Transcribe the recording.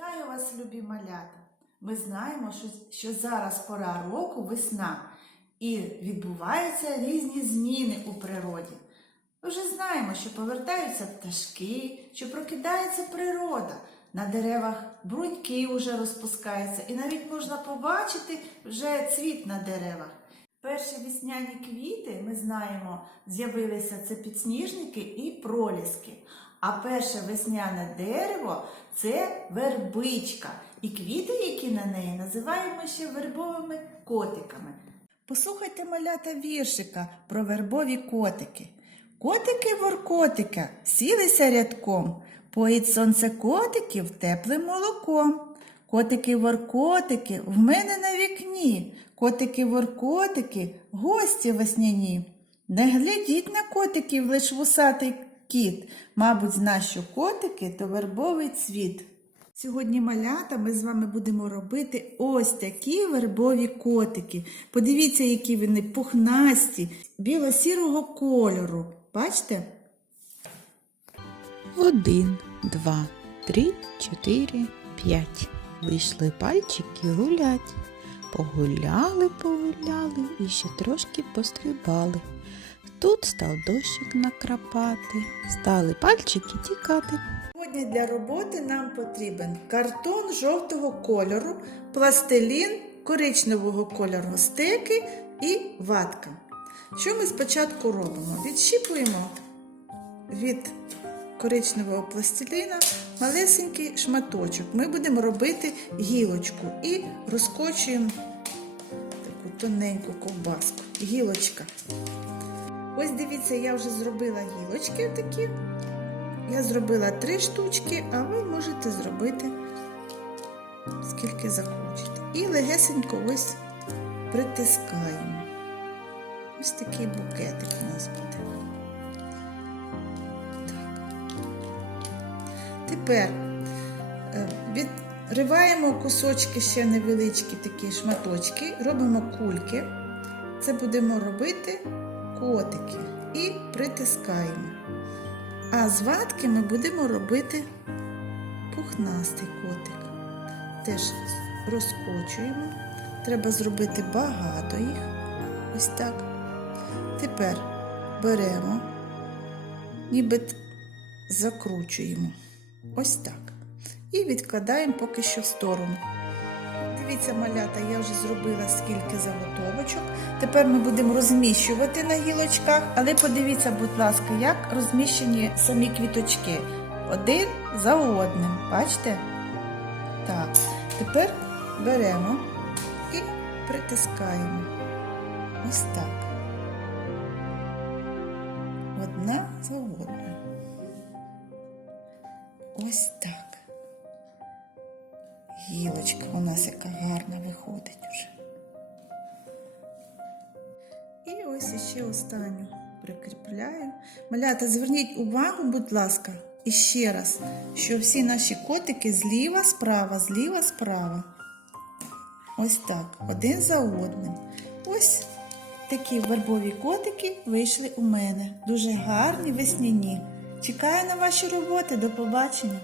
Вітаю вас, любі малята! Ми знаємо, що, зараз пора року весна і відбуваються різні зміни у природі. Ми вже знаємо, що повертаються пташки, що прокидається природа. На деревах бруньки вже розпускаються, і навіть можна побачити вже цвіт на деревах. Перші весняні квіти, ми знаємо, з'явилися це підсніжники і проліски. А перше весняне дерево це вербичка. І квіти, які на неї називаємо ще вербовими котиками. Послухайте малята віршика про вербові котики. Котики воркотика сілися рядком, поїть сонце котиків теплим молоком. Котики воркотики в мене на вікні. Котики воркотики гості весняні. Не глядіть на котиків лиш вусатий кіт. Мабуть, зна, що котики то вербовий цвіт. Сьогодні малята ми з вами будемо робити ось такі вербові котики. Подивіться, які вони пухнасті, біло-сірого кольору. Бачите? Один, два, три, чотири, п'ять. Вийшли пальчики гулять. Погуляли, погуляли і ще трошки пострибали. Тут став дощик накрапати, стали пальчики тікати. Сьогодні для роботи нам потрібен картон жовтого кольору, пластилін коричневого кольору, стеки і ватка. Що ми спочатку робимо? Відщіпуємо від коричневого пластиліна малесенький шматочок. Ми будемо робити гілочку і розкочуємо таку тоненьку ковбаску. Гілочка. Ось дивіться, я вже зробила гілочки такі. Я зробила три штучки, а ви можете зробити скільки захочете. І легесенько ось притискаємо. Ось такий букетик у нас буде. Так. Тепер е, відриваємо кусочки ще невеличкі такі шматочки, робимо кульки. Це будемо робити котики і притискаємо. А з ватки ми будемо робити пухнастий котик. Теж розкочуємо. Треба зробити багато їх. Ось так. Тепер беремо, ніби закручуємо. Ось так. І відкладаємо поки що в сторону. Дивіться, малята, я вже зробила скільки заготовочок. Тепер ми будемо розміщувати на гілочках, але подивіться, будь ласка, як розміщені самі квіточки. Один за одним. Бачите? Так. Тепер беремо і притискаємо. Ось так. Одна за одною. Ось так. Гілочка у нас яка гарна виходить уже. І ось іще останню прикріпляю. Малята, зверніть увагу, будь ласка, і ще раз, що всі наші котики зліва, справа, зліва, справа. Ось так, один за одним. Ось такі вербові котики вийшли у мене. Дуже гарні, весняні. Чекаю на ваші роботи. До побачення!